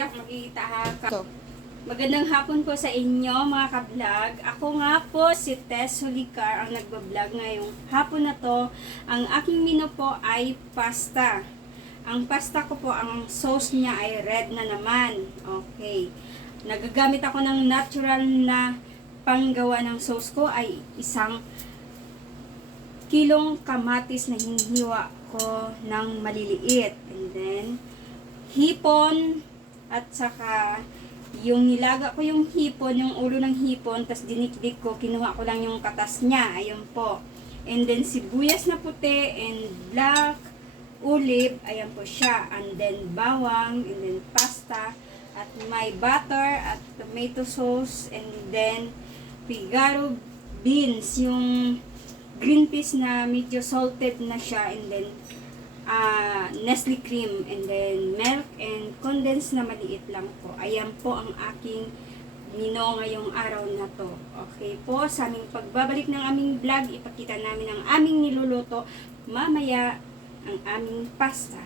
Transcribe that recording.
Diyak makikita ha. Magandang hapon po sa inyo mga ka-vlog. Ako nga po si Tess Hulicar ang nagbablog ngayong hapon na to. Ang aking menu po ay pasta. Ang pasta ko po, ang sauce niya ay red na naman. Okay. Nagagamit ako ng natural na panggawa ng sauce ko ay 1 kilong kamatis na hinihiwa ko ng maliliit. And then, hipon at saka yung nilaga ko yung hipon, yung ulo ng hipon, tas dinikdik ko, kinuha ko lang yung katas niya, ayun po. And then sibuyas na puti and black olive, ayan po siya. And then bawang, and then pasta, at may butter, at tomato sauce, and then Figaro beans, yung green peas na medyo salted na siya, and then Nestle cream, and then milk and condensed na maliit lang po. Ayan po ang aking menu ngayong araw na to. Okay po, sa aming pagbabalik ng aming vlog, ipakita namin ang aming niluluto mamaya, ang aming pasta.